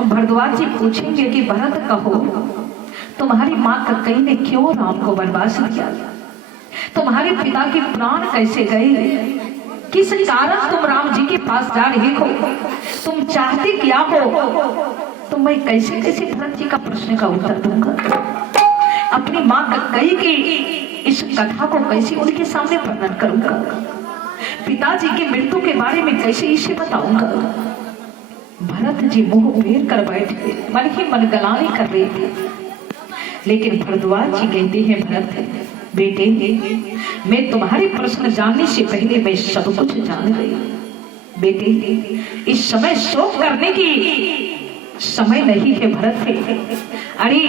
भरद्वाज जी पूछेंगे कि भरत कहो, तुम्हारी माँ कक्कई ने क्यों राम को वनवास दिया? तुम्हारे पिता के प्राण कैसे गए? किस कारण तुम राम जी के पास जा रही हो? तुम चाहते क्या हो? तो मैं कैसे कैसे भरत जी का प्रश्न का उत्तर दूंगा? अपनी माँ कक्कई की इस कथा को कैसे उनके सामने वर्णन करूंगा? पिताजी की मृत्यु के बारे में कैसे इसे बताऊंगा? भरत जी मुंह फेर कर बैठे, मन ही मन गलानी कर रहे थे। लेकिन भरद्वाज जी कहते हैं, भरत बेटे, मैं तुम्हारे प्रश्न जानने से पहले मैं सब कुछ जान गई। बेटे, इस समय शोक करने की समय नहीं है भरत है। अरे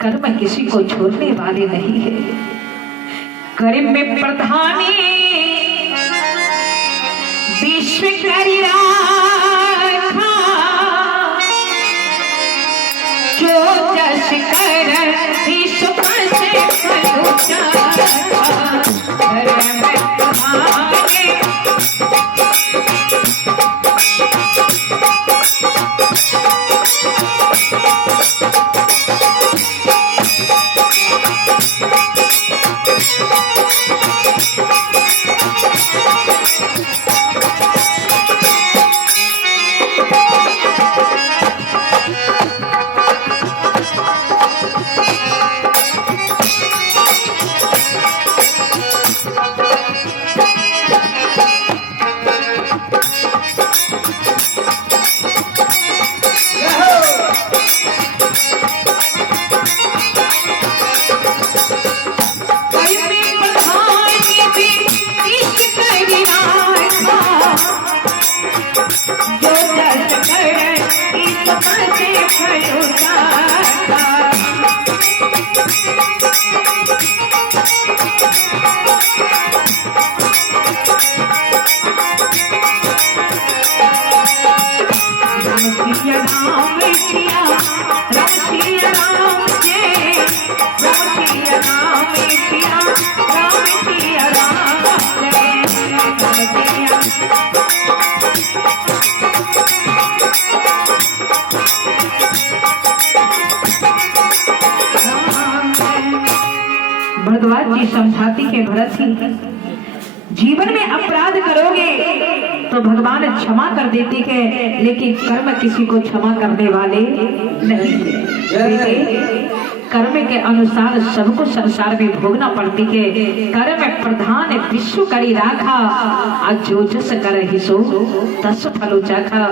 कर्म किसी को छोड़ने वाले नहीं है। कर्म में प्रधानी विश्व करी राखा, जो जस कर विश्व से भरद्वाज जी समझाती के भरत जी, जीवन में अपराध करोगे तो भगवान क्षमा कर देते हैं, लेकिन कर्म किसी को क्षमा करने वाले नहीं है। कर्म के अनुसार सबको संसार में भोगना पड़ती है। कर्म प्रधान विश्व करी राखा, आज जो जस कर ही सो तस फलो चाखा।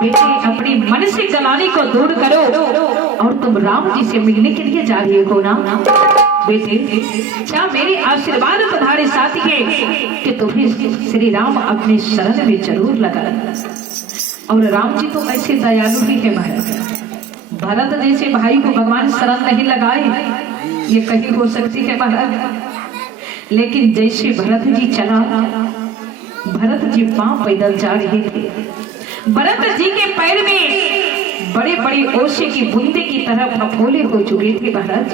बेटे, अपनी मन से गलानी को दूर करो और तुम राम जी से मिलने के लिए जा रही हो ना बेटे। क्या मेरी आशीर्वाद तुम्हारे साथ है कि तुम्हें श्री राम अपने शरण में जरूर लगा। और राम जी तो ऐसे दयालु ही है भाई, भरत जैसे भाई को भगवान शरण नहीं लगाए, ये कहीं हो सकती है महाराज। लेकिन जैसे भरत जी चला, भरत जी पांव पैदल जा रहे थे। भरत जी के पैर में बड़े बड़े ओसे की बूंदे की तरह फफोले हो चुके थे महाराज।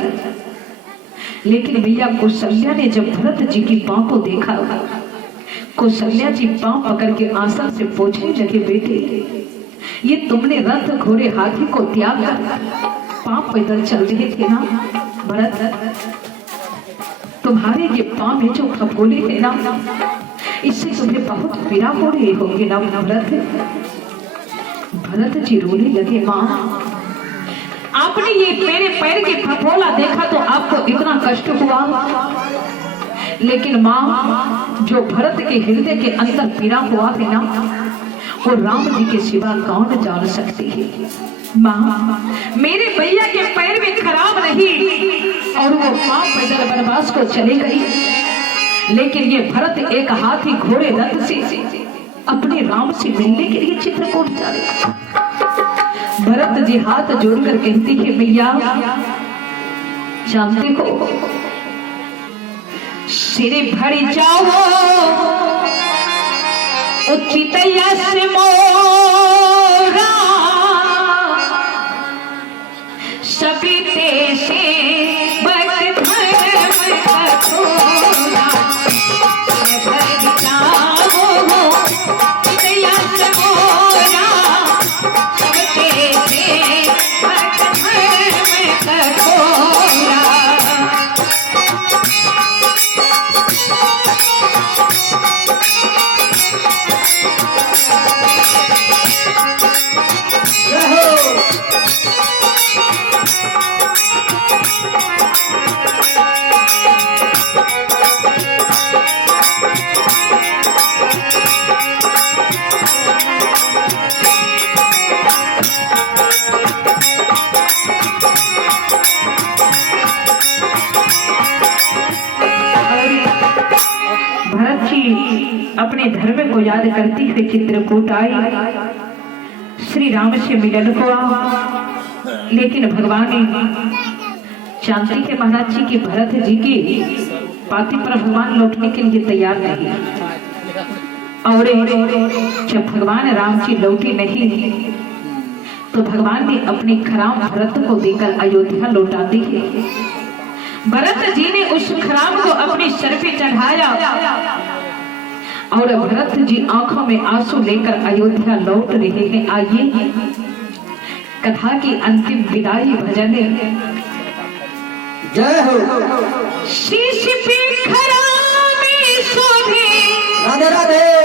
लेकिन भैया कौशल्या ने जब भरत जी की पांव को देखा, कौशल्या जी पांव पकड़ के आंचल से पूछने लगे, बेटे ये तुमने रथ घोड़े हाथी को त्याग कर पांव पैदल चल रहे थे ना भरत, तुम्हारे ये पांव में जो फफोले थे ना, इससे तुम्हें बहुत पीड़ा हो रही होगी ना भरत। भरत जी रोने लगे, माँ आपने ये मेरे पैर के फफोला देखा तो आपको इतना कष्ट हुआ, लेकिन माँ जो भरत के हृदय के अंदर पीड़ा हुआ है ना, वो राम जी के सिवा कौन जान सकती है। माँ मेरे भैया के पैर में खराब नहीं और वो पांव पैदल वनवास को चले गई, लेकिन ये भरत एक हाथी घोड़े रथ से अपने राम से मिलने के लिए चित्रकूट जा रहे। भरत जी हाथ जोड़कर कहती है, भैया जानते हो सिर भर जाओ उचित यश मोरा, सभी से बड़ धर्म कठोरा। सिर भर जाओ उचित यश मोरा, अपने धर्म को याद करती हुए चित्रकूट आई। श्री राम से मिलन हुआ, लेकिन भगवान ने जानती है महाराज जी की भरत जी की पाती पर भगवान लौटने के लिए तैयार नहीं। और जब भगवान राम जी लौटे नहीं तो भगवान ने अपने खराम भरत को देकर अयोध्या लौटा दी है। भरत जी ने उस खराम को अपने सर पे चढ़ाया और भरत जी आंखों में आंसू लेकर अयोध्या लौट रहे हैं। आइए कथा की अंतिम विदाई भजन जय हो। शीश पे खराम शोभे राधे राधे।